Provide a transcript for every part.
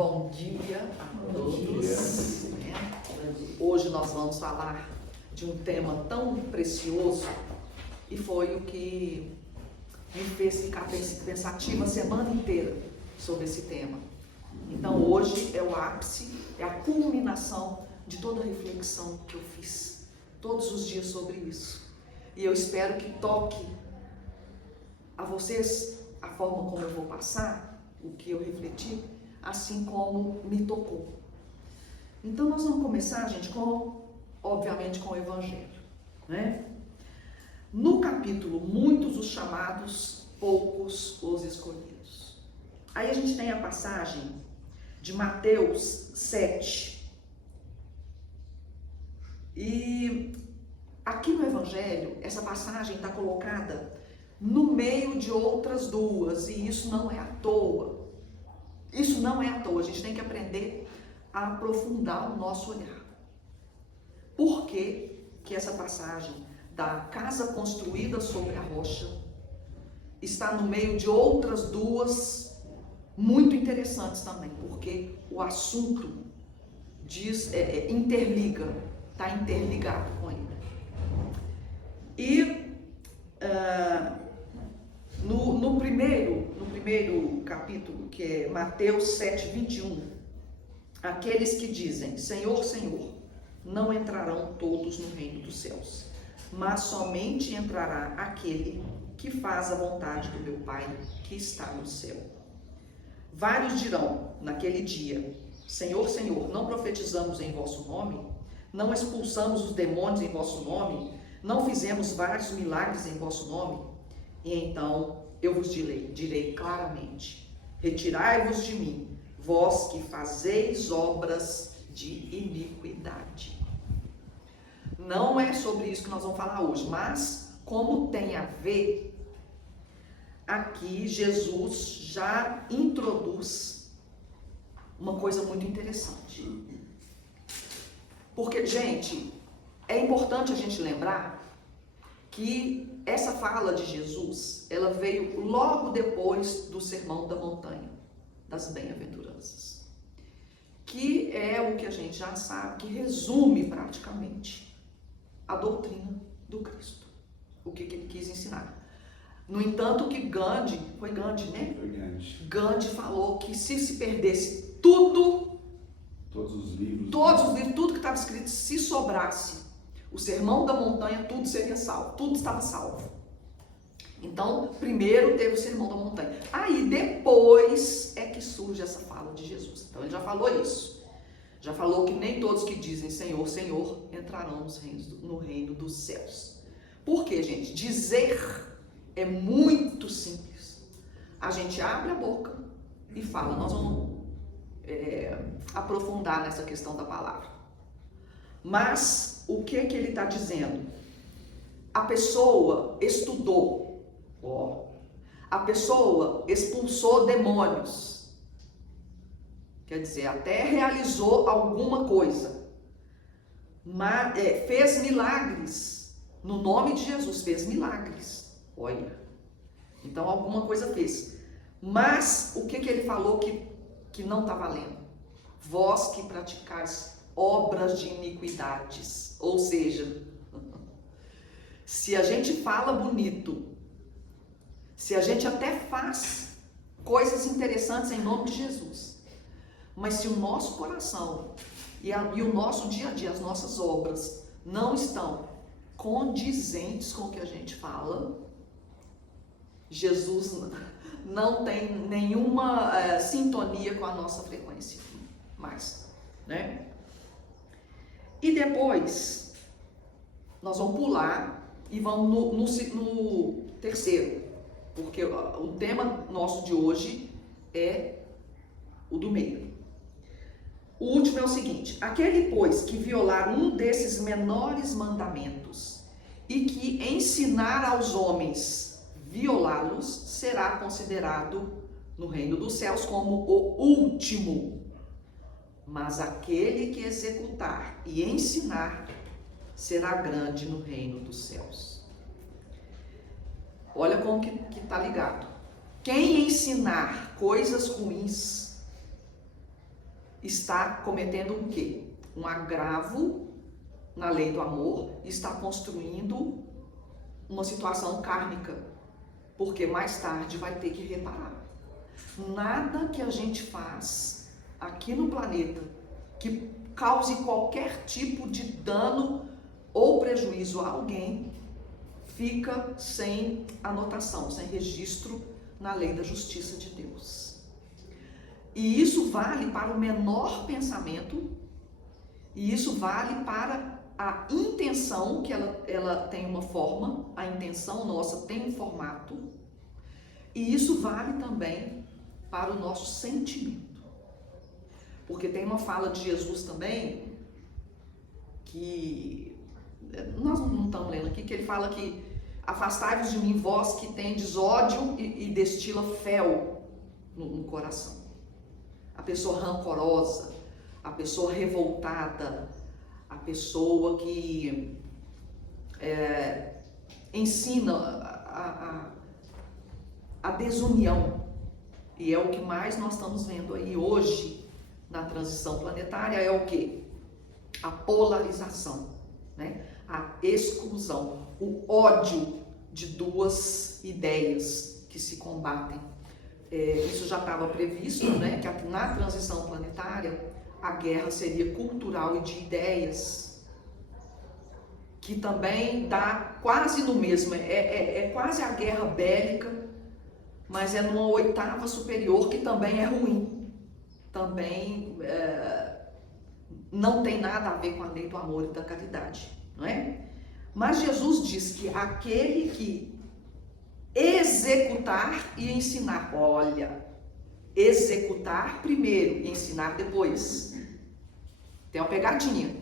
Bom dia a todos. Hoje nós vamos falar de um tema tão precioso e foi o que me fez ficar pensativa a semana inteira sobre esse tema. Então hoje é o ápice, é a culminação de toda a reflexão que eu fiz todos os dias sobre isso. E eu espero que toque a vocês a forma como eu vou passar, o que eu refleti, assim como me tocou. Então nós vamos começar, gente, obviamente com o Evangelho, né? No capítulo, muitos os chamados, poucos os escolhidos. Aí a gente tem a passagem de Mateus 7. E aqui no Evangelho, essa passagem está colocada no meio de outras duas, e isso não é à toa. Isso não é à toa, a gente tem que aprender a aprofundar o nosso olhar. Por que essa passagem da casa construída sobre a rocha está no meio de outras duas muito interessantes também? Porque o assunto interliga, está interligado com ele. E no primeiro capítulo, que é Mateus 7, 21, aqueles que dizem, Senhor, Senhor, não entrarão todos no reino dos céus, mas somente entrará aquele que faz a vontade do meu Pai que está no céu. Vários dirão naquele dia, Senhor, Senhor, não profetizamos em vosso nome? Não expulsamos os demônios em vosso nome? Não fizemos vários milagres em vosso nome? E então eu vos direi claramente, retirai-vos de mim, vós que fazeis obras de iniquidade. Não é sobre isso que nós vamos falar hoje, mas como tem a ver, aqui Jesus já introduz uma coisa muito interessante. Porque, gente, é importante a gente lembrar que essa fala de Jesus, ela veio logo depois do Sermão da Montanha, das Bem-aventuranças, que é o que a gente já sabe, que resume praticamente a doutrina do Cristo, o que ele quis ensinar. No entanto, que Gandhi, foi Gandhi, né? Foi Gandhi. Gandhi falou que se perdesse tudo, todos os livros, tudo que estava escrito, se sobrasse o Sermão da Montanha, tudo seria salvo, tudo estava salvo. Então, primeiro teve o Sermão da Montanha. Aí, depois é que surge essa fala de Jesus. Então, ele já falou isso. Já falou que nem todos que dizem Senhor, Senhor, entrarão no reino dos céus. Por quê, gente? Dizer é muito simples. A gente abre a boca e fala. Nós vamos aprofundar nessa questão da palavra. Mas, o que ele está dizendo? A pessoa estudou. A pessoa expulsou demônios, quer dizer, até realizou alguma coisa, mas fez milagres, no nome de Jesus, fez milagres, olha, então alguma coisa fez, mas o que ele falou que não está valendo? Vós que praticais obras de iniquidades, ou seja, se a gente fala bonito, se a gente até faz coisas interessantes em nome de Jesus, mas se o nosso coração e o nosso dia a dia, as nossas obras, não estão condizentes com o que a gente fala, Jesus não tem nenhuma sintonia com a nossa frequência mais, né? E depois, nós vamos pular e vamos no terceiro. Porque o tema nosso de hoje é o do meio. O último é o seguinte: aquele, pois, que violar um desses menores mandamentos e que ensinar aos homens violá-los, será considerado no reino dos céus como o último. Mas aquele que executar e ensinar será grande no reino dos céus. Olha como que está ligado. Quem ensinar coisas ruins está cometendo o quê? Um agravo na lei do amor, está construindo uma situação kármica, porque mais tarde vai ter que reparar. Nada que a gente faz aqui no planeta que cause qualquer tipo de dano ou prejuízo a alguém fica sem anotação, sem registro na lei da justiça de Deus. E isso vale para o menor pensamento, e isso vale para a intenção, que ela tem uma forma, a intenção nossa tem um formato, e isso vale também para o nosso sentimento. Porque tem uma fala de Jesus também, que nós não estamos lendo aqui, que ele fala que afastai-vos de mim, vós que tendes ódio e destila fel no coração. A pessoa rancorosa, a pessoa revoltada, a pessoa que ensina a desunião. E é o que mais nós estamos vendo aí hoje na transição planetária, é o quê? A polarização, né? A exclusão, o ódio de duas ideias que se combatem. Isso já estava previsto, né? Que na transição planetária a guerra seria cultural e de ideias, que também dá quase no mesmo, é quase a guerra bélica, mas é numa oitava superior, que também é ruim, também não tem nada a ver com a lei do amor e da caridade, não é? Mas Jesus diz que aquele que executar e ensinar, olha, executar primeiro e ensinar depois, tem uma pegadinha.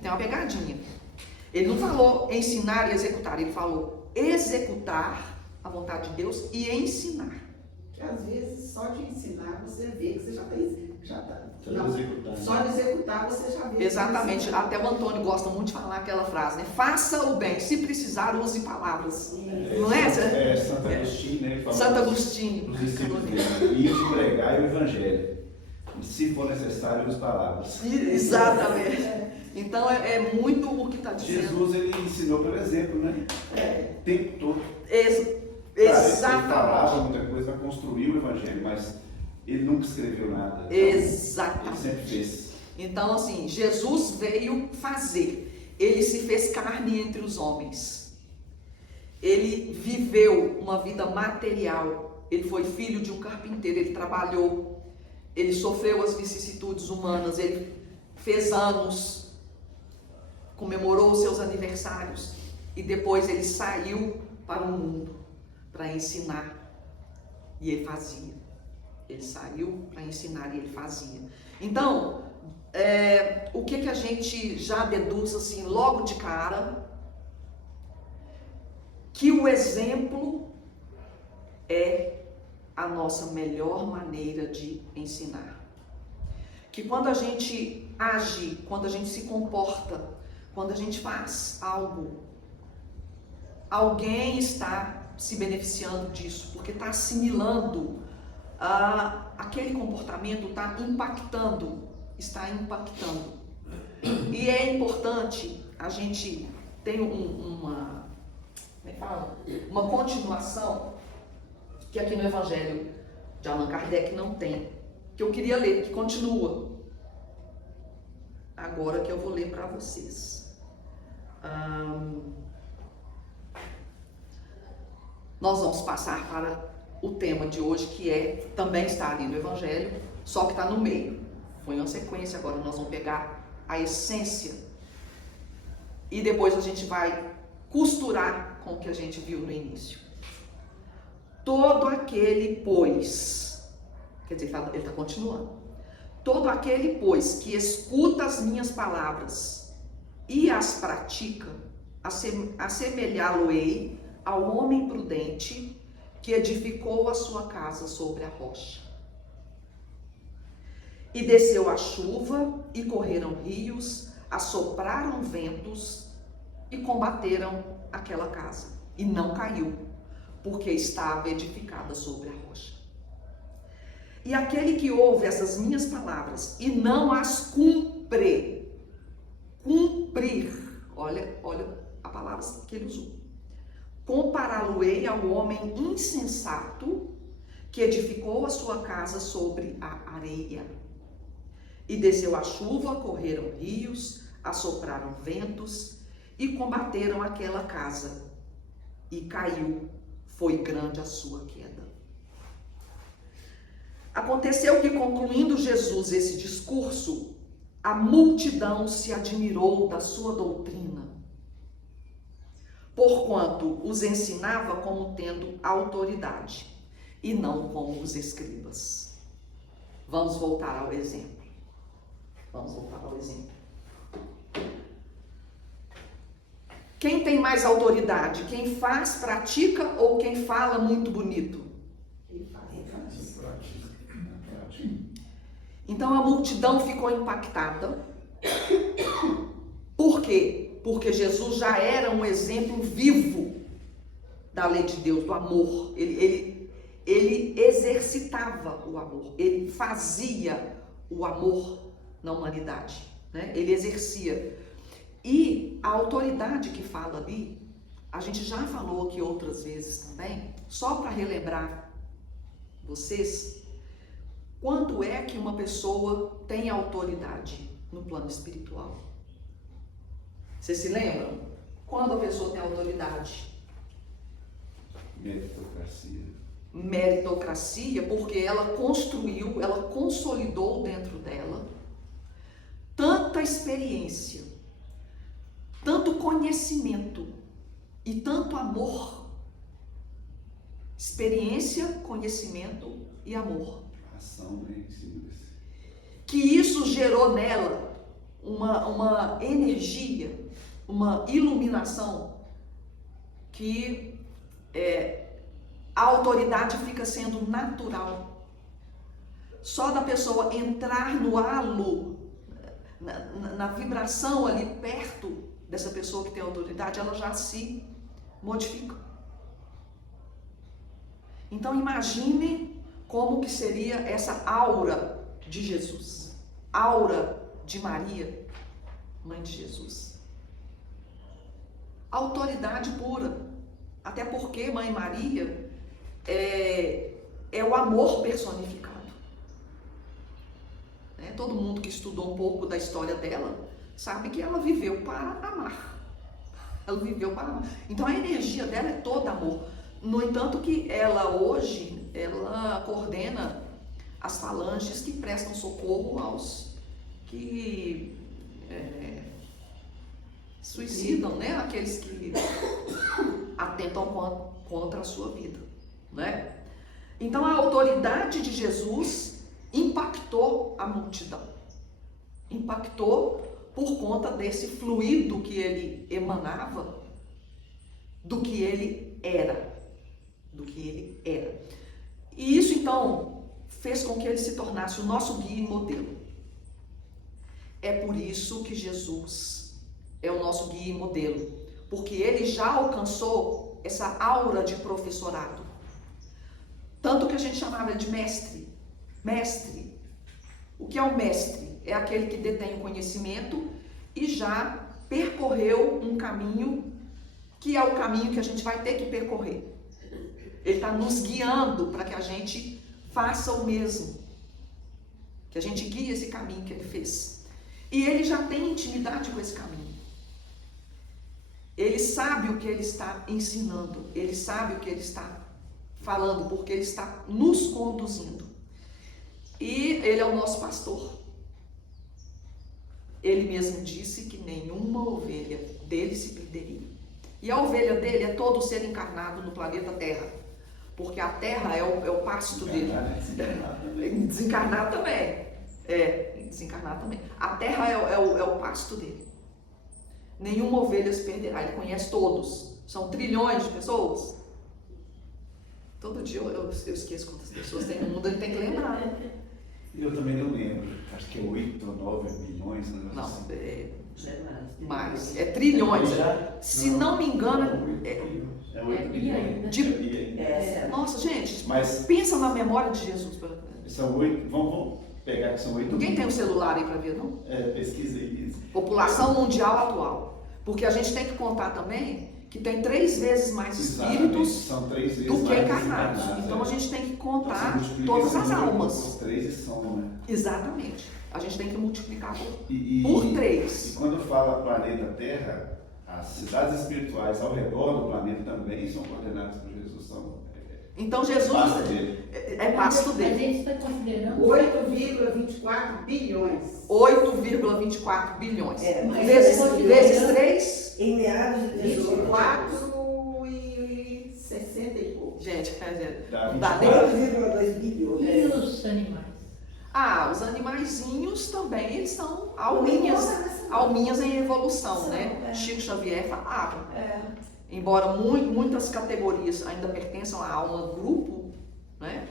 Ele não falou ensinar e executar, ele falou executar a vontade de Deus e ensinar. Que às vezes só de ensinar você vê que você já está. Só de executar você já vê. Exatamente, até o Antônio gosta muito de falar aquela frase, né? Faça o bem, se precisar use palavras. Não é? Santo Agostinho, né? Santo Agostinho. Os discípulos dele, ir de pregar o evangelho. Se for necessário, use palavras. Exatamente. Então é muito o que está dizendo. Jesus, ele ensinou pelo exemplo, né? O tempo todo. Exatamente. Ele falava muita coisa para construir o evangelho, mas ele nunca escreveu nada. Então, exatamente. Ele sempre fez. Então, assim, Jesus veio fazer. Ele se fez carne entre os homens. Ele viveu uma vida material. Ele foi filho de um carpinteiro. Ele trabalhou. Ele sofreu as vicissitudes humanas. Ele fez anos. Comemorou os seus aniversários. E depois ele saiu para o mundo para ensinar. E ele fazia. Ele saiu para ensinar e ele fazia. Então, o que a gente já deduz assim logo de cara? Que o exemplo é a nossa melhor maneira de ensinar. Que quando a gente age, quando a gente se comporta, quando a gente faz algo, alguém está se beneficiando disso, porque está assimilando aquele comportamento, está impactando. E é importante a gente ter uma continuação que aqui no Evangelho de Allan Kardec não tem, que eu queria ler, que continua. Agora que eu vou ler para vocês. Nós vamos passar para o tema de hoje, que também está ali no Evangelho, só que está no meio. Foi uma sequência, agora nós vamos pegar a essência e depois a gente vai costurar com o que a gente viu no início. Todo aquele, pois, quer dizer, ele está continuando. Todo aquele, pois, que escuta as minhas palavras e as pratica, assemelhá-lo-ei ao homem prudente que edificou a sua casa sobre a rocha. E desceu a chuva, e correram rios, assopraram ventos, e combateram aquela casa. E não caiu, porque estava edificada sobre a rocha. E aquele que ouve essas minhas palavras e não as cumpre, cumprir, olha a palavra que ele usou, compará-lo-ei ao homem insensato que edificou a sua casa sobre a areia. E desceu a chuva, correram rios, assopraram ventos e combateram aquela casa. E caiu, foi grande a sua queda. Aconteceu que, concluindo Jesus esse discurso, a multidão se admirou da sua doutrina, porquanto os ensinava como tendo autoridade, e não como os escribas. Vamos voltar ao exemplo. Quem tem mais autoridade? Quem faz, pratica ou quem fala muito bonito? Então a multidão ficou impactada. Por quê? Porque Jesus já era um exemplo vivo da lei de Deus, do amor. Ele exercitava o amor, ele fazia o amor na humanidade, né? Ele exercia. E a autoridade que fala ali, a gente já falou aqui outras vezes também, só para relembrar vocês, quando é que uma pessoa tem autoridade no plano espiritual? Vocês se lembram? Quando a pessoa tem autoridade? Meritocracia, porque ela construiu, ela consolidou dentro dela tanta experiência, tanto conhecimento e tanto amor. Experiência, conhecimento e amor. Ação, né? Que isso gerou nela uma energia, uma iluminação que a autoridade fica sendo natural. Só da pessoa entrar no halo, na vibração ali perto dessa pessoa que tem autoridade, ela já se modifica. Então imagine como que seria essa aura de Jesus, aura de Maria, mãe de Jesus. Autoridade pura, até porque Mãe Maria é o amor personificado. Todo mundo que estudou um pouco da história dela sabe que ela viveu para amar. Ela viveu para amar. Então a energia dela é toda amor. No entanto que ela hoje, ela coordena as falanges que prestam socorro aos que suicidam, né? Aqueles que atentam contra a sua vida, né? Então a autoridade de Jesus impactou a multidão. Impactou por conta desse fluido que ele emanava, do que ele era. E isso então fez com que ele se tornasse o nosso guia e modelo. É por isso que Jesus é o nosso guia e modelo, porque ele já alcançou essa aura de professorado. Tanto que a gente chamava de mestre. Mestre. O que é um mestre? É aquele que detém o conhecimento e já percorreu um caminho que é o caminho que a gente vai ter que percorrer. Ele está nos guiando para que a gente faça o mesmo. Que a gente guie esse caminho que ele fez. E ele já tem intimidade com esse caminho. Ele sabe o que ele está ensinando. Ele sabe o que ele está falando, porque ele está nos conduzindo. E ele é o nosso pastor. Ele mesmo disse que nenhuma ovelha dele se perderia. E a ovelha dele é todo ser encarnado no planeta Terra. Porque a Terra é o pasto dele. Desencarnar também. Desencarnar também. A Terra é o pasto dele. Nenhuma ovelha se perderá. Ele conhece todos. São trilhões de pessoas. Todo dia eu esqueço quantas pessoas tem no mundo, ele tem que lembrar, né? Eu também não lembro. Acho que é 8 ou 9 milhões. Não, assim. mais. É trilhões. Se não me engano, É 8 milhões. Nossa, gente, mas pensa na memória de Jesus. São 8, vamos pegar que são 8 Ninguém tem um bilhões. celular aí para ver, não? Pesquisa isso. População mundial atual. Porque a gente tem que contar também que tem 3 vezes mais Exatamente, espíritos são 3 vezes do que mais encarnados. encarnados, Então a gente tem que contar Então, você multiplica todas esse as número almas. Por 3 e soma, né? Exatamente. A gente tem que multiplicar por E 3. quando fala planeta Terra, as cidades espirituais ao redor do planeta também são coordenadas por Jesus. Então Jesus Pasto dele. é pasto A dele. gente está considerando. 8,24 bilhões. 8,24 bilhões. Mas Vezes 3. Em meados de 24 e 60 e pouco. Gente, quer dizer, Dá não dá nem. 4,2 bilhões. E os animais? Os animaizinhos também, eles são alminhas em evolução, né? Chico Xavier falava. Embora muitas categorias ainda pertençam à alma grupo, né?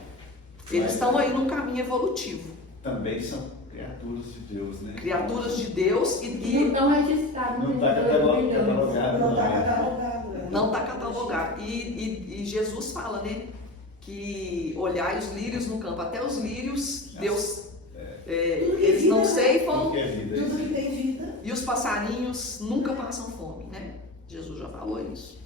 Eles estão aí num caminho evolutivo. Também são criaturas de Deus, né? Criaturas de Deus Não e estão registrados. Não está catalogado. Não está catalogado. né? não está catalogado. E Jesus fala, né? Que olhai os lírios no campo, até os lírios, Deus, eles não ceifam, Tudo que é vida. Tudo que tem vida. e os passarinhos nunca passam fome, né? Jesus já falou isso.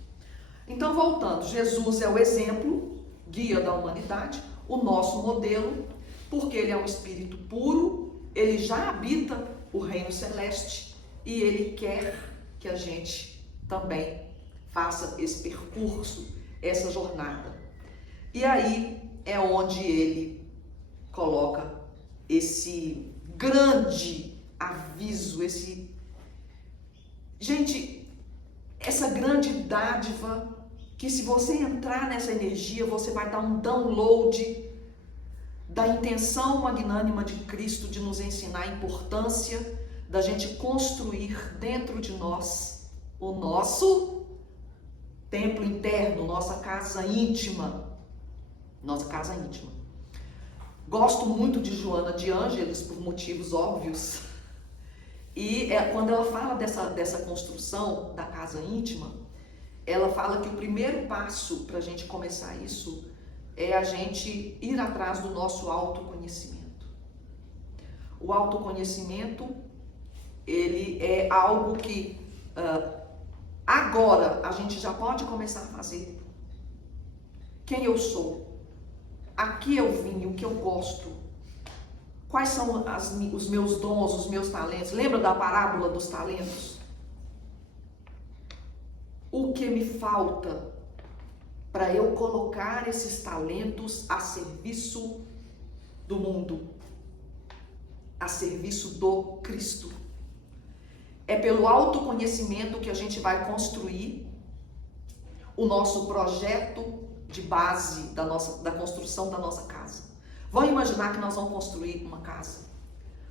Então, voltando, Jesus é o exemplo, guia da humanidade, o nosso modelo, porque ele é um espírito puro, ele já habita o reino celeste e ele quer que a gente também faça esse percurso, essa jornada. E aí é onde ele coloca esse grande aviso, essa grande dádiva, que se você entrar nessa energia, você vai dar um download da intenção magnânima de Cristo de nos ensinar a importância da gente construir dentro de nós o nosso templo interno, nossa casa íntima. Gosto muito de Joana de Ângeles por motivos óbvios. E quando ela fala dessa construção da casa íntima, ela fala que o primeiro passo para a gente começar isso é a gente ir atrás do nosso autoconhecimento. O autoconhecimento, ele é algo que agora a gente já pode começar a fazer. Quem eu sou? Aqui eu vim, o que eu gosto? Quais são os meus dons, os meus talentos? Lembra da parábola dos talentos? O que me falta para eu colocar esses talentos a serviço do mundo, a serviço do Cristo? É pelo autoconhecimento que a gente vai construir o nosso projeto de base da construção da nossa casa. Vamos imaginar que nós vamos construir uma casa.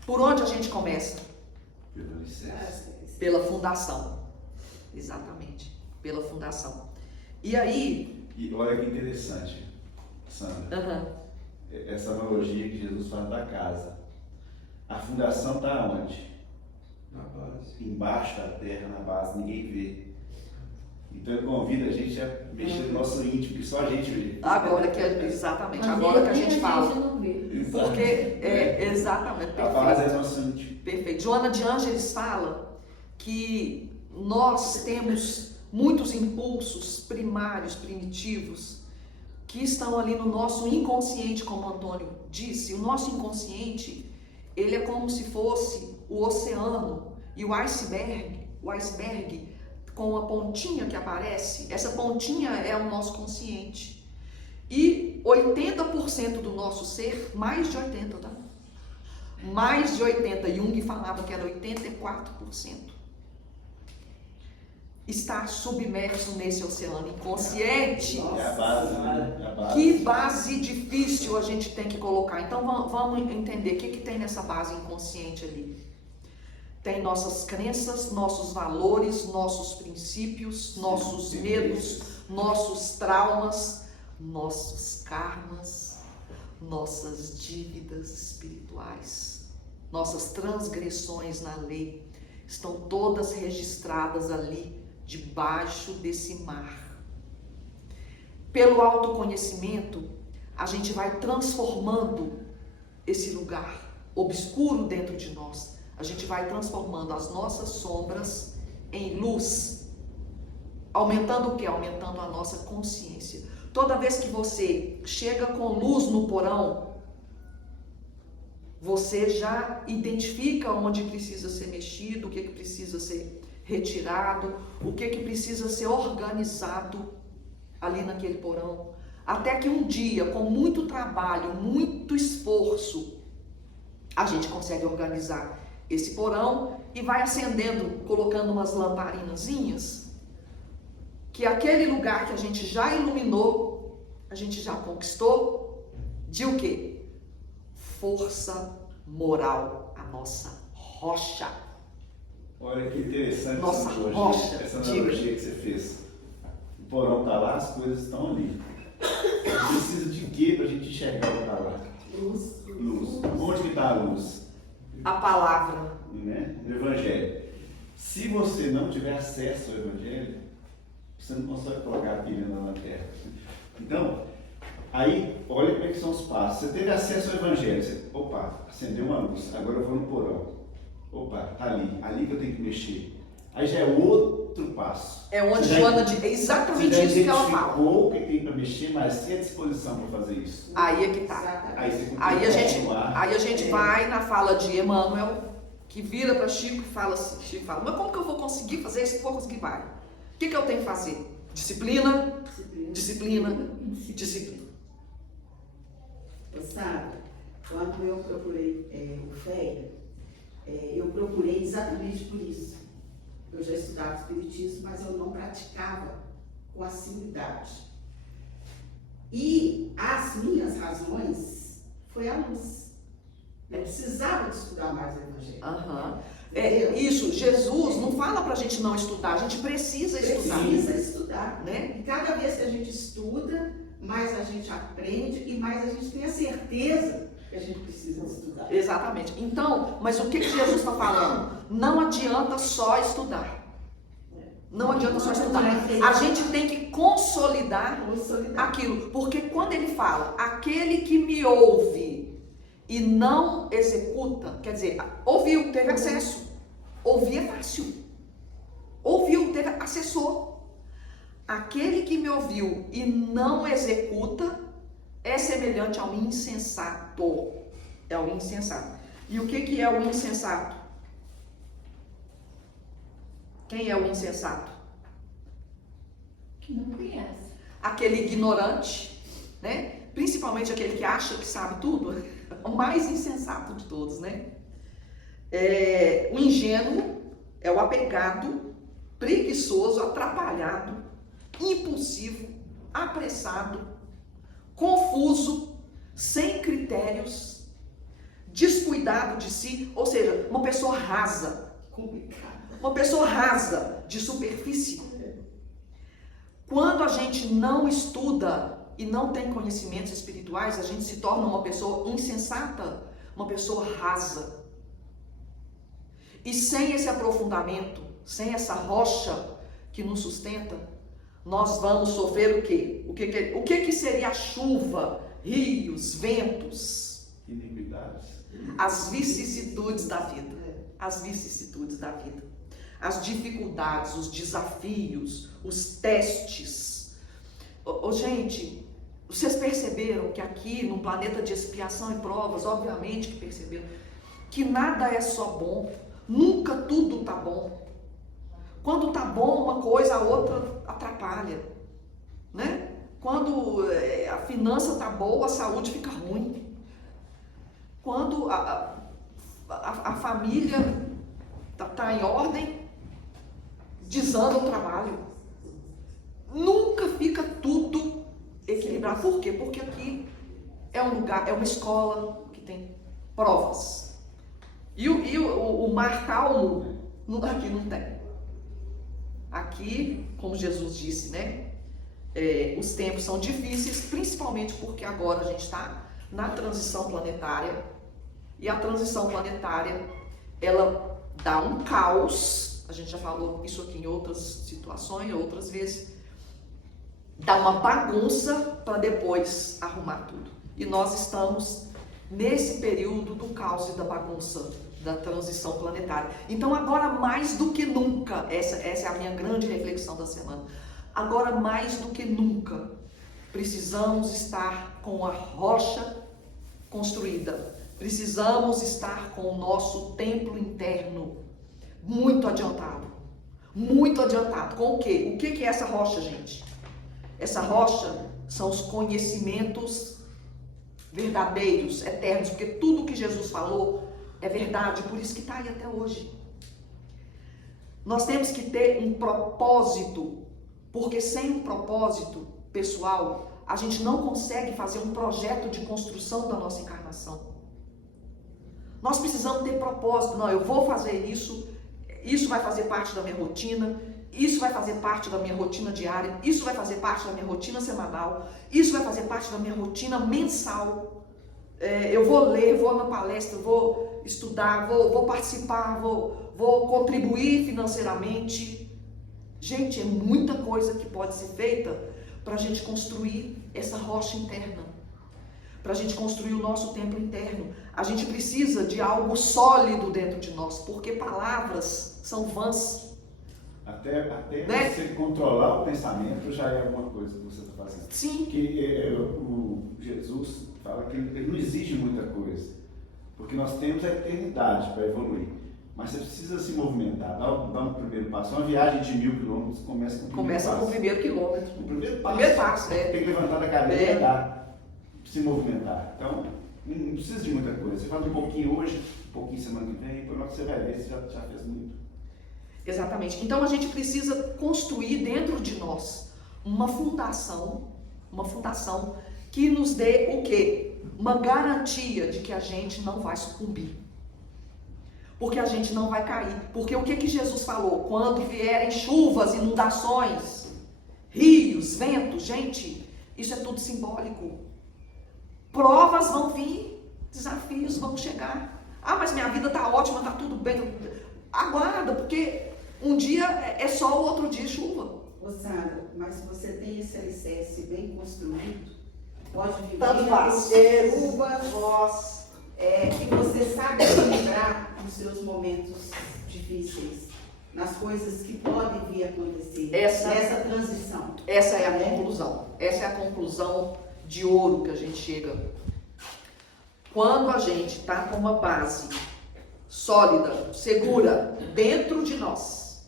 Por onde a gente começa? Pela fundação. Exatamente, pela fundação. E aí... E olha que interessante, Sandra. Essa analogia que Jesus faz da casa. A fundação está onde? Na base. Embaixo da terra, na base, ninguém vê. Então ele convida a gente a mexer no nosso íntimo, que só a gente vê. Agora que exatamente, Mas agora que a ele gente fala. não vê. Porque exatamente, A base é perfeito. nosso íntimo. Perfeito. Joana de Ângeles fala que nós temos muitos impulsos primários, primitivos, que estão ali no nosso inconsciente, como o Antônio disse. O nosso inconsciente, ele é como se fosse o oceano e o iceberg com a pontinha que aparece, essa pontinha é o nosso consciente. E 80% do nosso ser, mais de 80%, tá? Mais de 80%, Jung falava que era 84%, está submerso nesse oceano inconsciente. É a base, né? É a base. Que base difícil a gente tem que colocar. Então vamos entender o que tem nessa base inconsciente ali. Tem nossas crenças, nossos valores, nossos princípios, nossos medos, nossos traumas, nossos karmas, nossas dívidas espirituais, nossas transgressões na lei, estão todas registradas ali, debaixo desse mar. Pelo autoconhecimento, a gente vai transformando esse lugar obscuro dentro de nós, a gente vai transformando as nossas sombras em luz. Aumentando o quê? Aumentando a nossa consciência. Toda vez que você chega com luz no porão, você já identifica onde precisa ser mexido, o que precisa ser retirado, o que precisa ser organizado ali naquele porão. Até que um dia, com muito trabalho, muito esforço, a gente consegue organizar esse porão e vai acendendo, colocando umas lamparinazinhas, que aquele lugar que a gente já iluminou, a gente já conquistou, de o quê? Força moral, a nossa rocha. Olha que interessante Nossa essa rocha, analogia que você fez. O porão está lá, as coisas estão ali. Precisa de quê para a gente enxergar o que está lá? Luz. Luz. Onde que está a luz? A palavra. Né? No Evangelho. Se você não tiver acesso ao Evangelho, você não consegue colocar a pilha na lanterna. Então, aí, olha como é que são os passos. Você teve acesso ao Evangelho. Você, opa, acendeu uma luz. Agora eu vou no porão. Opa, tá ali que eu tenho que mexer. Aí já é outro passo. É onde Joana diz, é exatamente isso que ela fala. O que tem para mexer, mas tem a disposição para fazer isso. Aí é que tá. Aí você Aí a gente vai na fala de Emmanuel, que vira para Chico e fala assim, Chico fala, mas como que eu vou conseguir fazer isso? Vou conseguir, vai. O que eu tenho que fazer? Disciplina. Sabe, quando eu procurei o FEA, eu procurei exatamente por isso. Eu já estudava Espiritismo, mas eu não praticava com assiduidade. E as minhas razões foi a luz. Eu precisava de estudar mais o Evangelho. Isso, Jesus não fala pra gente não estudar, a gente precisa estudar. Precisa estudar. Né? E cada vez que a gente estuda, mais a gente aprende e mais a gente tem a certeza que a gente precisa estudar. Exatamente. Então, mas o que Jesus está falando? Não adianta só estudar. Não adianta só estudar. A gente tem que consolidar aquilo. Porque quando ele fala, aquele que me ouve e não executa, quer dizer, ouviu, teve acesso. Ouvir é fácil. Ouviu, acessou. Aquele que me ouviu e não executa é semelhante ao insensato. É o insensato. E o que é o insensato? Quem é o insensato? Que não conhece. Aquele ignorante, né? Principalmente aquele que acha que sabe tudo. O mais insensato de todos, né? O ingênuo é o apegado, preguiçoso, atrapalhado, impulsivo, apressado, confuso, sem critérios, descuidado de si, ou seja, uma pessoa rasa, uma pessoa rasa de superfície. Quando a gente não estuda e não tem conhecimentos espirituais, a gente se torna uma pessoa insensata, uma pessoa rasa. E sem esse aprofundamento, sem essa rocha que nos sustenta, nós vamos sofrer o quê? O que seria a chuva, rios, ventos? Iniquidades. As vicissitudes da vida. As vicissitudes da vida. As dificuldades, os desafios, os testes. Gente, vocês perceberam que aqui, num planeta de expiação e provas, obviamente que perceberam, que nada é só bom. Nunca tudo tá bom. Quando tá bom uma coisa, a outra atrapalha, né? Quando a finança tá boa, a saúde fica ruim. Quando a família tá em ordem, desanda o trabalho. Nunca fica tudo equilibrado. Por quê? Porque aqui é um lugar, é uma escola que tem provas. E o mar calmo, aqui não tem. Aqui, como Jesus disse, né? Os tempos são difíceis, principalmente porque agora a gente está na transição planetária. E a transição planetária, ela dá um caos. A gente já falou isso aqui em outras situações, outras vezes. Dá uma bagunça para depois arrumar tudo. E nós estamos nesse período do caos e da bagunça da transição planetária. Então agora mais do que nunca, essa é a minha grande reflexão da semana, agora mais do que nunca precisamos estar com a rocha construída, precisamos estar com o nosso templo interno muito adiantado. Muito adiantado. Com o quê? O que é essa rocha, gente? Essa rocha são os conhecimentos verdadeiros, eternos, porque tudo que Jesus falou é verdade, por isso que está aí até hoje. Nós temos que ter um propósito, porque sem um propósito pessoal, a gente não consegue fazer um projeto de construção da nossa encarnação. Nós precisamos ter propósito. Não, eu vou fazer isso, isso vai fazer parte da minha rotina, isso vai fazer parte da minha rotina diária, isso vai fazer parte da minha rotina semanal, isso vai fazer parte da minha rotina mensal. Eu vou ler, vou na palestra, vou estudar, vou participar, vou contribuir financeiramente. Gente, é muita coisa que pode ser feita para a gente construir essa rocha interna, para a gente construir o nosso templo interno. A gente precisa de algo sólido dentro de nós, porque palavras são vãs. Até Né? você controlar o pensamento já é alguma coisa que você está fazendo. Sim. Que o Jesus fala que ele não exige muita coisa, porque nós temos a eternidade para evoluir. Mas você precisa se movimentar, dá um primeiro passo. Uma viagem de 1000 quilômetros começa com o primeiro Começa passo. com o primeiro quilômetro. O primeiro passo. Primeiro passo, Tem que levantar da cadeira É. e andar, se movimentar. Então, não precisa de muita coisa. Você faz um pouquinho hoje, um pouquinho semana que vem, por que você vai ver, você já fez muito. Exatamente. Então a gente precisa construir dentro de nós uma fundação que nos dê o quê? Uma garantia de que a gente não vai sucumbir. Porque a gente não vai cair. Porque o que Jesus falou? Quando vierem chuvas, inundações, rios, ventos, gente, isso é tudo simbólico. Provas vão vir, desafios vão chegar. Ah, mas minha vida está ótima, está tudo bem. Aguarda, porque um dia é sol, o outro dia é chuva. Ô Sandra, mas se você tem esse alicerce bem construído, pode viver Tanto faz. chuvas, Nossa. e você sabe equilibrar nos seus momentos difíceis, nas coisas que podem vir a acontecer, nessa transição. Essa é a conclusão. Essa é a conclusão de ouro que a gente chega. Quando a gente está com uma base sólida, segura, dentro de nós,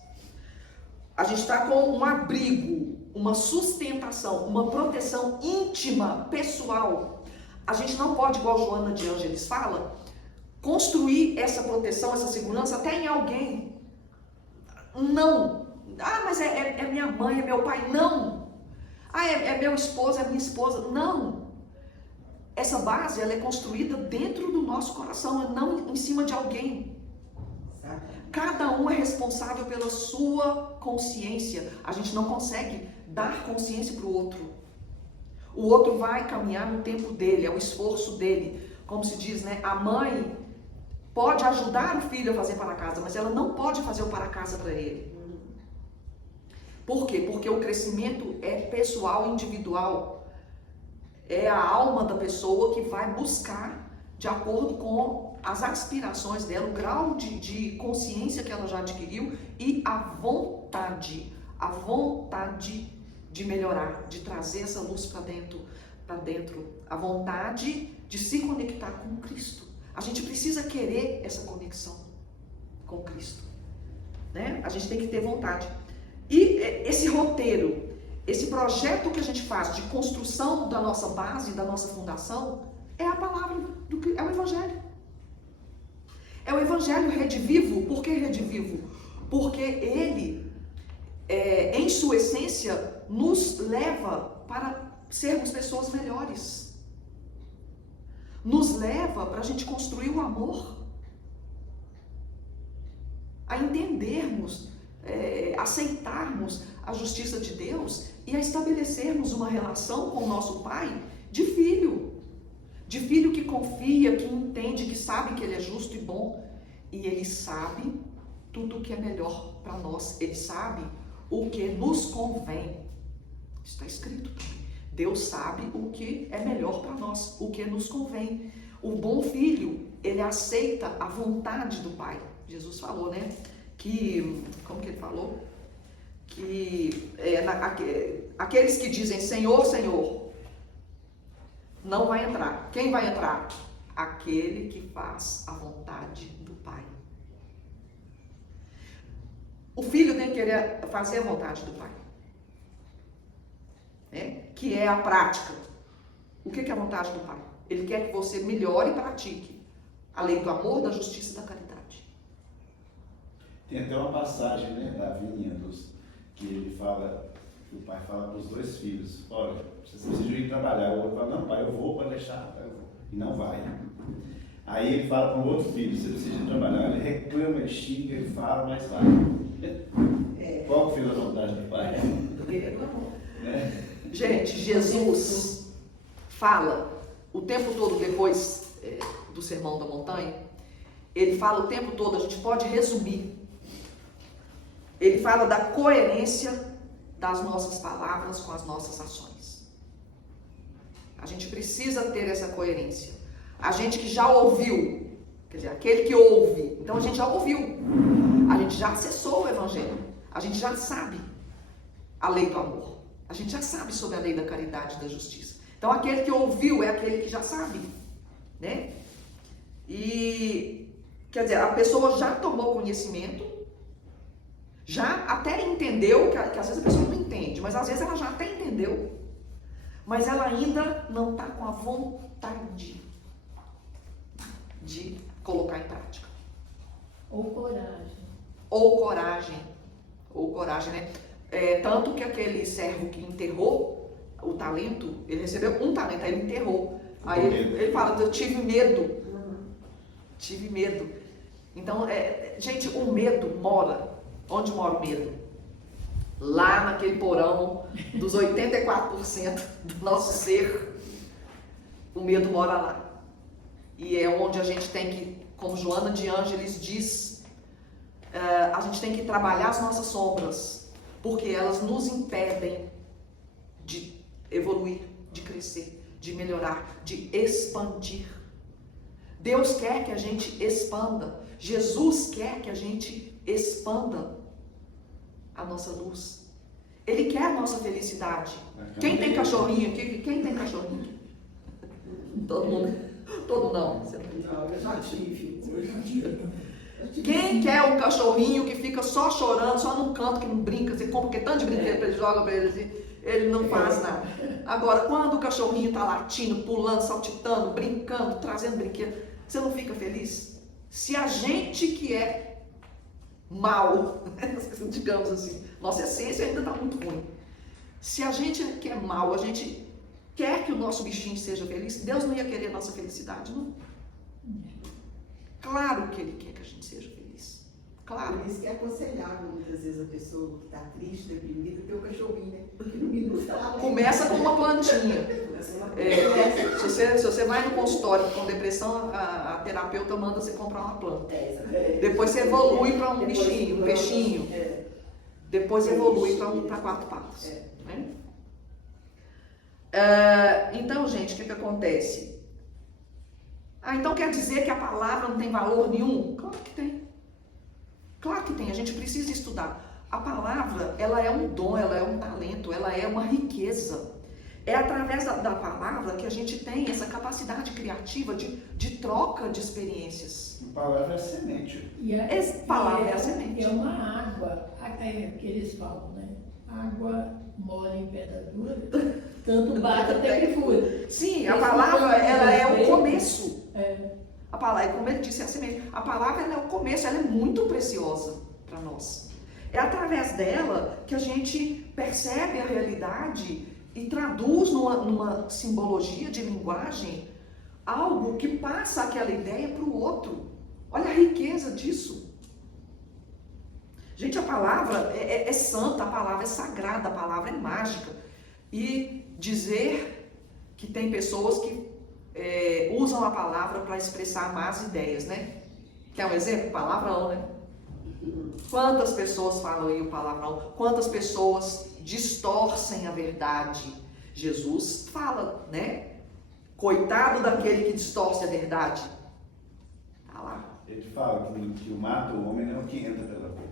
a gente está com um abrigo, uma sustentação, uma proteção íntima, pessoal. A gente não pode, igual Joana de Ângeles fala, construir essa proteção, essa segurança até em alguém. Não. Ah, mas é minha mãe, é meu pai. Não. Ah, é meu esposo, é minha esposa. Não. Essa base, ela é construída dentro do nosso coração, não em cima de alguém. Cada um é responsável pela sua consciência. A gente não consegue dar consciência para o outro. O outro vai caminhar no tempo dele, é o esforço dele. Como se diz, né? A mãe pode ajudar o filho a fazer para casa, mas ela não pode fazer o para casa para ele. Por quê? Porque o crescimento é pessoal, individual. É a alma da pessoa que vai buscar de acordo com as aspirações dela, o grau de consciência que ela já adquiriu e a vontade de melhorar, de trazer essa luz para dentro, a vontade de se conectar com Cristo. A gente precisa querer essa conexão com Cristo, né? A gente tem que ter vontade. E esse roteiro, esse projeto que a gente faz de construção da nossa base, da nossa fundação, é a palavra, é o Evangelho. É o Evangelho redivivo. Por que redivivo? Porque ele, em sua essência, nos leva para sermos pessoas melhores. Nos leva para a gente construir o amor. A entendermos, aceitarmos a justiça de Deus e a estabelecermos uma relação com o nosso Pai de filho. De filho que confia, que entende, que sabe que Ele é justo e bom. E Ele sabe tudo o que é melhor para nós. Ele sabe o que nos convém. Está escrito também. Deus sabe o que é melhor para nós, o que nos convém. O bom filho, ele aceita a vontade do pai. Jesus falou, né? Que, como que ele falou? Que aqueles que dizem Senhor, Senhor, não vai entrar. Quem vai entrar? Aquele que faz a vontade do pai. O filho tem que querer fazer a vontade do pai, né? Que é a prática. O que é a vontade do pai? Ele quer que você melhore e pratique a lei do amor, da justiça e da caridade. Tem até uma passagem, né, da vinha, que ele fala, que o pai fala para os dois filhos: olha, vocês precisam ir trabalhar. O outro fala: não, pai, eu vou, pode deixar, pai, eu vou. E não vai. Aí ele fala para o outro filho: você precisa ir trabalhar. Ele reclama, ele xinga, ele fala, mas vai. Qual que fez a vontade do pai? Ele reclamou. Gente, Jesus fala o tempo todo depois do Sermão da Montanha, ele fala o tempo todo, a gente pode resumir. Ele fala da coerência das nossas palavras com as nossas ações. A gente precisa ter essa coerência. A gente que já ouviu, quer dizer, aquele que ouve, então a gente já ouviu, a gente já acessou o Evangelho, a gente já sabe a lei do amor, a gente já sabe sobre a lei da caridade e da justiça. Então aquele que ouviu é aquele que já sabe, né? E, quer dizer, a pessoa já tomou conhecimento, já até entendeu, que às vezes a pessoa não entende, mas às vezes ela já até entendeu, mas ela ainda não está com a vontade de colocar em prática. Ou coragem. Ou coragem, né? Tanto que aquele servo que enterrou o talento, ele recebeu um talento, aí ele enterrou. Aí ele fala: eu tive medo. Tive medo. Então, gente, o medo mora. Onde mora o medo? Lá naquele porão dos 84% do nosso ser. O medo mora lá. E é onde a gente tem que, como Joana de Ângeles diz, a gente tem que trabalhar as nossas sombras, porque elas nos impedem de evoluir, de crescer, de melhorar, de expandir. Deus quer que a gente expanda. Jesus quer que a gente expanda a nossa luz. Ele quer a nossa felicidade. Quem tem cachorrinho aqui? Quem tem cachorrinho aqui? Todo mundo? Todo não. Não, eu já tive. Quem quer um cachorrinho que fica só chorando, só num canto, que não brinca, você compra tanto de brinquedo pra ele, joga pra ele assim, ele não faz nada. Agora, quando o cachorrinho tá latindo, pulando, saltitando, brincando, trazendo brinquedo, você não fica feliz? Se a gente que é mal, digamos assim, nossa essência ainda tá muito ruim. Se a gente que é mal, a gente quer que o nosso bichinho seja feliz, Deus não ia querer a nossa felicidade, não? Claro que Ele quer que a gente seja feliz. Claro. Por isso que é aconselhável muitas vezes a pessoa que está triste, deprimida, ter um cachorrinho, né? Porque no minuto ela Começa com uma plantinha. Começa uma Se você vai no consultório com depressão, a terapeuta manda você comprar uma planta. Depois você evolui para um bichinho, um peixinho. Depois evolui para quatro patas. Né? Então, gente, o que acontece? Então quer dizer que a palavra não tem valor nenhum? Claro que tem. Claro que tem. A gente precisa estudar. A palavra, ela é um dom, ela é um talento, ela é uma riqueza. É através da palavra que a gente tem essa capacidade criativa de troca de experiências. A palavra é semente. Palavra é a semente. É uma água, que eles falam, né? Água mole em pedra dura, tanto bate até que fura. Sim, a palavra, ela é o começo. É. A palavra, como ele disse, é a semente. A palavra, ela é o começo, ela é muito preciosa para nós. É através dela que a gente percebe a realidade e traduz numa simbologia de linguagem algo que passa aquela ideia para o outro. Olha a riqueza disso. Gente, a palavra é santa, a palavra é sagrada, a palavra é mágica. E dizer que tem pessoas que usam a palavra para expressar más ideias, né? Quer um exemplo? Palavrão, né? Quantas pessoas falam aí o palavrão? Quantas pessoas distorcem a verdade? Jesus fala, né? Coitado daquele que distorce a verdade. Tá lá. Ele fala que o mata o homem não é o que entra pela boca.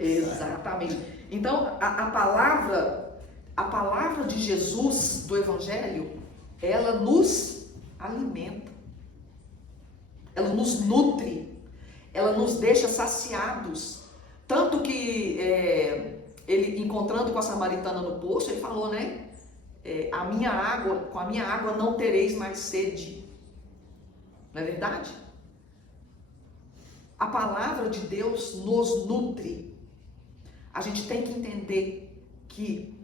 Exatamente. Então, a palavra de Jesus, do Evangelho, ela nos alimenta. Ela nos nutre. Ela nos deixa saciados. Tanto que ele, encontrando com a samaritana no poço, ele falou, né? Com a minha água não tereis mais sede. Não é verdade? A palavra de Deus nos nutre. A gente tem que entender que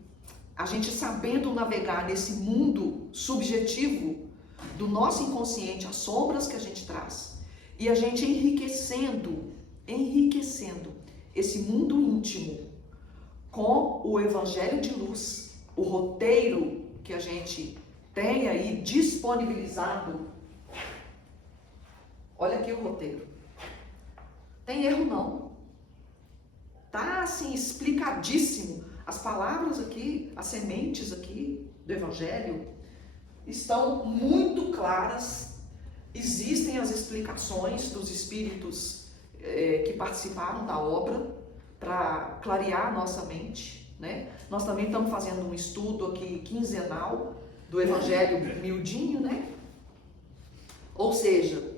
a gente, sabendo navegar nesse mundo subjetivo do nosso inconsciente, as sombras que a gente traz, e a gente enriquecendo esse mundo íntimo com o Evangelho de luz, o roteiro que a gente tem aí disponibilizado. Olha aqui o roteiro. Tem erro não. Tá assim explicadíssimo. As palavras aqui, as sementes aqui do Evangelho estão muito claras. Existem as explicações dos espíritos que participaram da obra para clarear a nossa mente, né? Nós também estamos fazendo um estudo aqui quinzenal do Evangelho miudinho, né? Ou seja,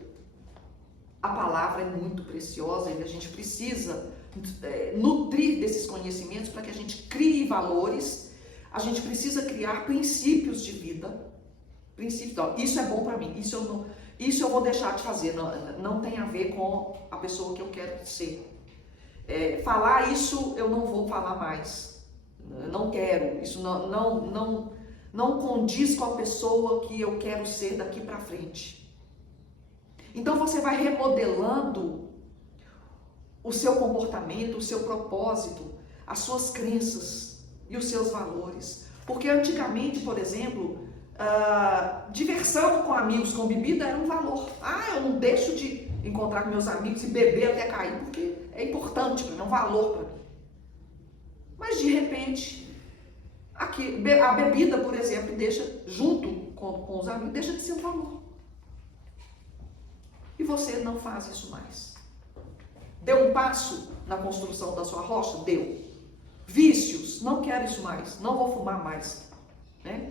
a palavra é muito preciosa e a gente precisa nutrir desses conhecimentos para que a gente crie valores. A gente precisa criar princípios de vida. Princípios, ó, isso é bom para mim, isso eu vou deixar de fazer, não tem a ver com a pessoa que eu quero ser. Falar isso eu não vou falar mais, não quero, isso não condiz com a pessoa que eu quero ser daqui para frente. Então você vai remodelando o seu comportamento, o seu propósito, as suas crenças e os seus valores. Porque antigamente, por exemplo, diversão com amigos, com bebida era um valor. Eu não deixo de encontrar com meus amigos e beber até cair, porque é importante para mim, é um valor para mim. Mas de repente, a bebida, por exemplo, deixa, junto com os amigos, deixa de ser um valor. E você não faz isso mais. Deu um passo na construção da sua rocha? Deu. Vícios, não quero isso mais, não vou fumar mais, né?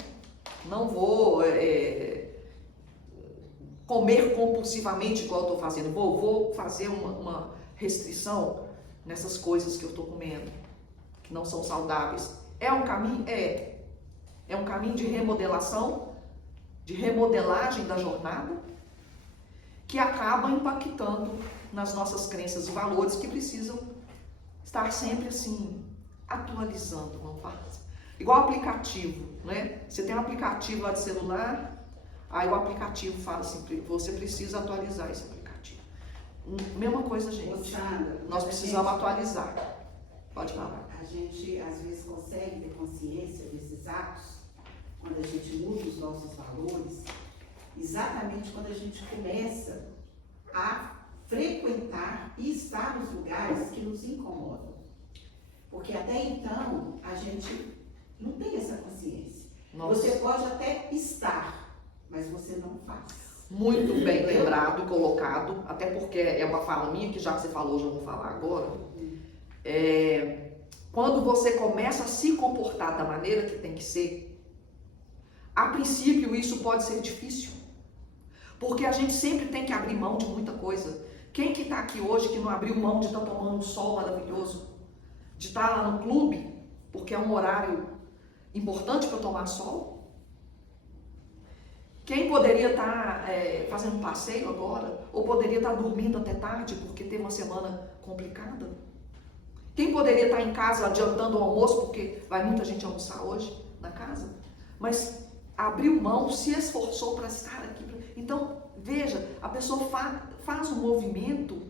Não vou comer compulsivamente igual eu estou fazendo. Vou fazer uma restrição nessas coisas que eu estou comendo, que não são saudáveis. É um caminho? É um caminho de remodelação, de remodelagem da jornada, que acaba impactando nas nossas crenças e valores que precisam estar sempre assim, atualizando, vamos falar assim. Igual aplicativo, né? Você tem um aplicativo lá de celular, aí o aplicativo fala assim, você precisa atualizar esse aplicativo. Mesma coisa, gente. Sandra, nós precisamos atualizar. Pode falar. A gente, às vezes, consegue ter consciência desses atos, quando a gente muda os nossos valores, exatamente quando a gente começa a frequentar e estar nos lugares que nos incomodam. Porque até então, a gente não tem essa consciência. Nossa. Você pode até estar, mas você não faz. Muito bem lembrado e colocado, até porque é uma fala minha, que já que você falou, já vou falar agora. Quando você começa a se comportar da maneira que tem que ser, a princípio isso pode ser difícil. Porque a gente sempre tem que abrir mão de muita coisa. Quem que está aqui hoje que não abriu mão de estar tomando um sol maravilhoso? De estar lá no clube, porque é um horário importante para tomar sol? Quem poderia estar fazendo um passeio agora? Ou poderia estar dormindo até tarde porque teve uma semana complicada? Quem poderia estar em casa adiantando o almoço porque vai muita gente almoçar hoje na casa? Mas abriu mão, se esforçou para estar aqui. Então, veja, a pessoa faz um movimento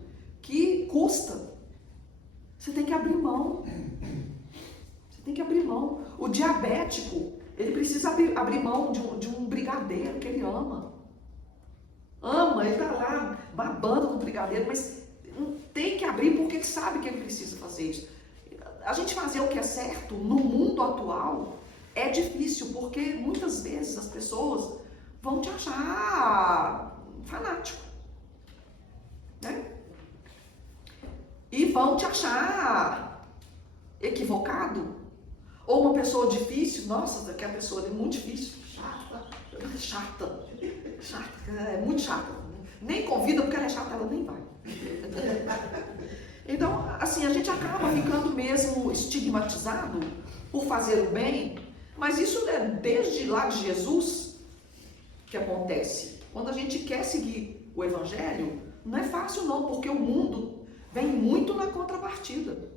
que custa. Você tem que abrir mão. Você tem que abrir mão. O diabético, ele precisa abrir mão de um brigadeiro que ele ama. Ele está lá babando no brigadeiro, mas tem que abrir porque ele sabe que ele precisa fazer isso. A gente fazer o que é certo no mundo atual É difícil porque muitas vezes as pessoas vão te achar fanático, né? E vão te achar equivocado. Ou uma pessoa difícil, nossa, aquela pessoa é muito difícil, chata, é muito chata. Nem convida porque ela é chata, ela nem vai. Então, assim, a gente acaba ficando mesmo estigmatizado por fazer o bem, mas isso é desde lá de Jesus que acontece. Quando a gente quer seguir o Evangelho, não é fácil não, porque o mundo vem muito na contrapartida.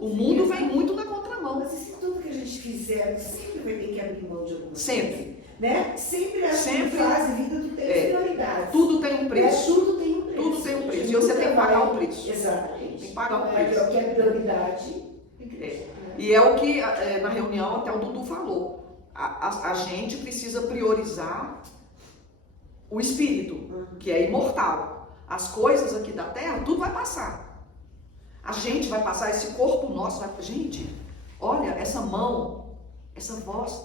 O mundo vem muito na contramão. Mas se tudo que a gente fizer, sempre vai ter que abrir mão de alguma coisa. Sempre. Né? Sempre a Sempre. fase vida do tem prioridade. Tudo tem um preço. Tudo tem um preço. Tudo tem um preço. E você tem que pagar o preço. Exatamente. Tem que pagar o É preço. o que é prioridade. E é o que na reunião até o Dudu falou. A gente precisa priorizar o espírito, que é imortal. As coisas aqui da terra, tudo vai passar. A gente vai passar, esse corpo nosso vai... Gente, olha, essa mão, essa voz,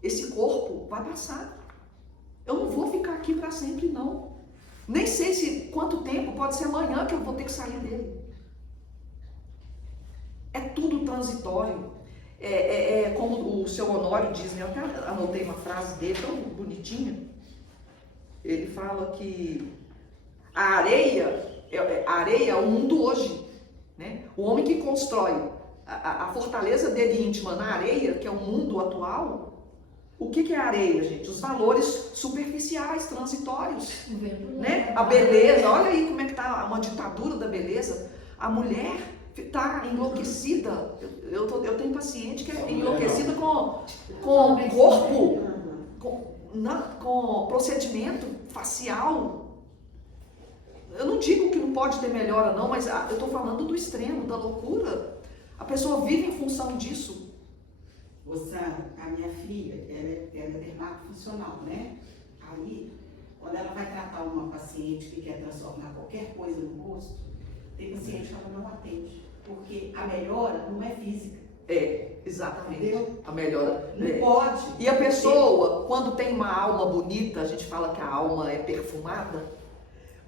esse corpo vai passar. Eu não vou ficar aqui para sempre, não. Nem sei quanto tempo, pode ser amanhã que eu vou ter que sair dele. É tudo transitório. É como o seu Honório diz, né? Eu até anotei uma frase dele tão bonitinha. Ele fala que a areia é o mundo hoje. Né? O homem que constrói a fortaleza dele íntima na areia, que é o mundo atual, o que é a areia, gente? Os valores superficiais, transitórios. Né? A beleza, olha aí como é que está uma ditadura da beleza. A mulher está enlouquecida. Eu tenho paciente que é enlouquecida com corpo, com procedimento facial. Eu não digo que não pode ter melhora não, mas eu estou falando do extremo, da loucura. A pessoa vive em função disso. Sandra, a minha filha, ela é dermatofuncional, né? Aí, quando ela vai tratar uma paciente que quer transformar qualquer coisa no rosto, tem paciente que ela não atende, porque a melhora não é física. Exatamente. Entendeu? A melhora. Não pode. E a pessoa, quando tem uma alma bonita, a gente fala que a alma é perfumada,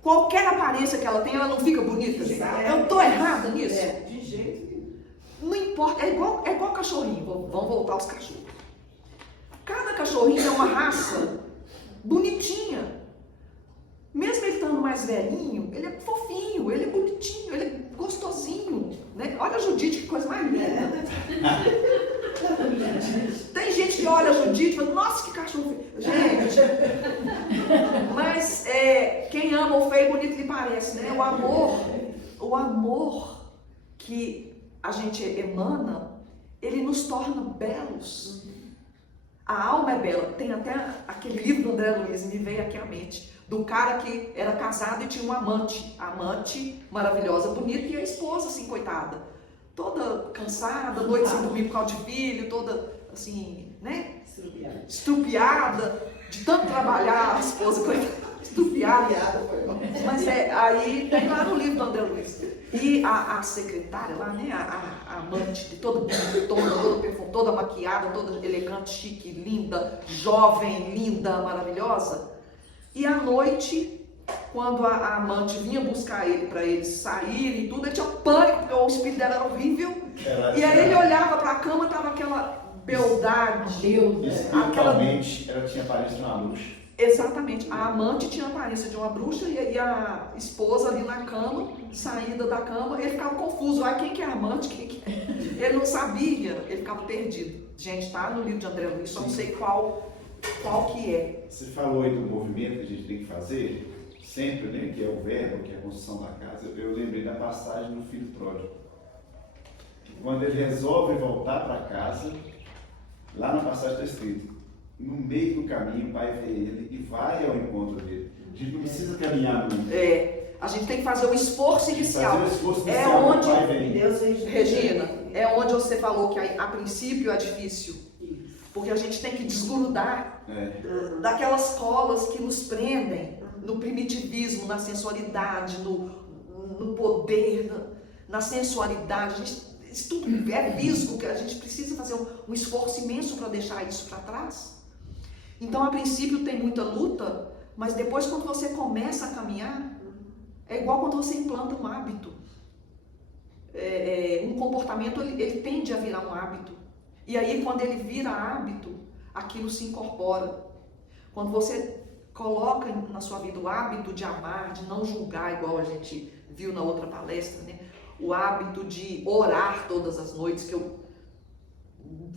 qualquer aparência que ela tem, ela não fica bonita, gente. Eu tô errada nisso? De jeito nenhum. Não importa, é igual cachorrinho. Vamos voltar aos cachorros. Cada cachorrinho é uma raça bonitinha. Mesmo ele estando mais velhinho, ele é fofinho, ele é bonitinho, ele é gostosinho. Né? Olha a Judite, que coisa mais linda. Tem gente que olha a Judite e fala, nossa, que cachorro feio. Gente, mas quem ama o feio, bonito lhe parece, né? O amor que a gente emana, ele nos torna belos. A alma é bela. Tem até aquele livro do André Luiz, me veio aqui à mente, do cara que era casado e tinha um amante. A amante maravilhosa, bonita, e a esposa, assim, coitada. Toda cansada, noite sem dormir por causa de filho, toda, assim, né? Estrupiada, de tanto trabalhar, a esposa, coitada, estrupiada. Mas aí tem lá no livro do André Luiz. E a secretária lá, né? A amante, toda bonitona, toda perfumada, toda maquiada, toda elegante, chique, linda, jovem, linda, maravilhosa. E à noite, quando a amante vinha buscar ele para eles saírem e tudo, ele tinha pânico, porque o espírito dela era horrível. E aí ele olhava para a cama, tava aquela beldade. Espiritualmente, ela tinha aparência de uma bruxa. Exatamente. A amante tinha a aparência de uma bruxa e a esposa ali na cama, saída da cama, ele ficava confuso. Ah, quem que é a amante? Quem que é? Ele não sabia, ele ficava perdido. Gente, tá no livro de André Luiz, só não sei qual que é. Você falou aí do movimento que a gente tem que fazer, sempre, né? Que é o verbo, que é a construção da casa. Eu lembrei da passagem do filho pródigo. Quando ele resolve voltar para casa, lá na passagem está escrito, no meio do caminho o pai vê ele e vai ao encontro dele. A gente não precisa caminhar muito. A gente tem que fazer o esforço inicial. Fazer o esforço inicial, onde, o pai vem. Regina, é onde você falou que a princípio é difícil. Porque a gente tem que desgrudar daquelas colas que nos prendem no primitivismo, na sensualidade, no poder, na sensualidade. isso tudo é visgo, que a gente precisa fazer um esforço imenso para deixar isso para trás. Então, a princípio tem muita luta, mas depois quando você começa a caminhar, é igual quando você implanta um hábito. Um comportamento, ele tende a virar um hábito. E aí, quando ele vira hábito, aquilo se incorpora. Quando você coloca na sua vida o hábito de amar, de não julgar, igual a gente viu na outra palestra, né? O hábito de orar todas as noites, que eu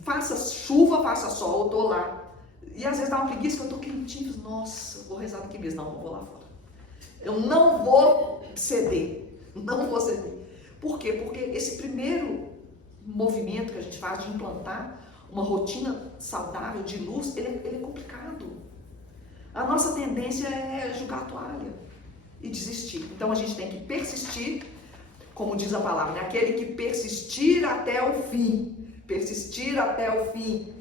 faça chuva, faça sol, eu tô lá. E às vezes dá uma preguiça que eu tô quentinho, nossa, vou rezar daqui mesmo, não vou lá fora. Eu não vou ceder, não vou ceder. Por quê? Porque esse primeiro movimento que a gente faz de implantar uma rotina saudável de luz, ele é complicado. A nossa tendência é jogar a toalha e desistir. Então a gente tem que persistir, como diz a palavra, né? Aquele que persistir até o fim. Persistir até o fim.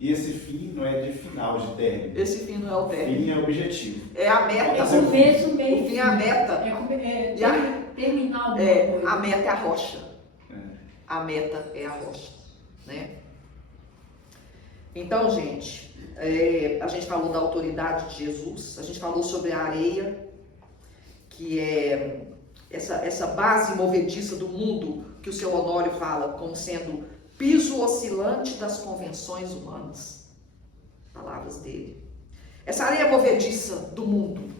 E esse fim não é de final, de término. Esse fim não é o O término. fim é o objetivo. É a meta. É começo, meio O fim é a meta. Terminar alguma coisa. A meta é a rocha. É. A meta é a rocha, né? Então, gente, a gente falou da autoridade de Jesus, a gente falou sobre a areia, que é essa base movediça do mundo, que o seu Honório fala como sendo piso oscilante das convenções humanas. Palavras dele. Essa areia movediça do mundo,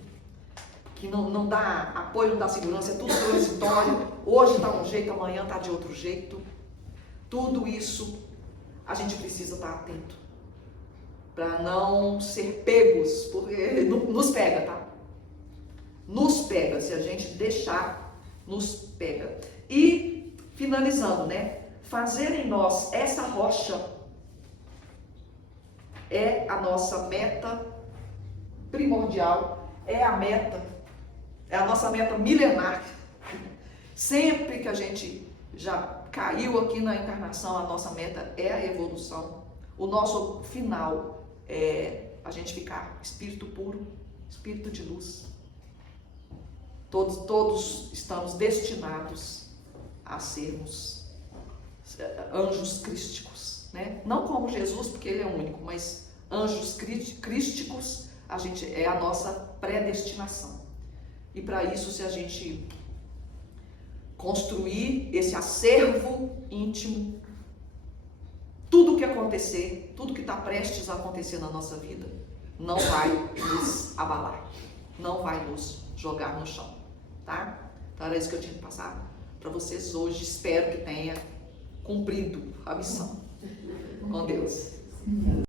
que não dá apoio, não dá segurança, é tudo transitório. Hoje está um jeito, amanhã está de outro jeito. Tudo isso a gente precisa estar atento para não ser pegos, porque nos pega, tá? Nos pega, se a gente deixar, nos pega. E finalizando, né? Fazer em nós essa rocha é a nossa meta primordial, é a nossa meta milenar. Sempre que a gente já caiu aqui na encarnação, a nossa meta é a evolução. O nosso final é a gente ficar espírito puro, espírito de luz. Todos estamos destinados a sermos anjos crísticos, né? Não como Jesus, porque ele é único, mas anjos crísticos, a gente é a nossa predestinação. E para isso, se a gente construir esse acervo íntimo, tudo que acontecer, tudo que está prestes a acontecer na nossa vida, não vai nos abalar, não vai nos jogar no chão, tá? Então era isso que eu tinha que passar para vocês hoje. Espero que tenha cumprido a missão. Com Deus.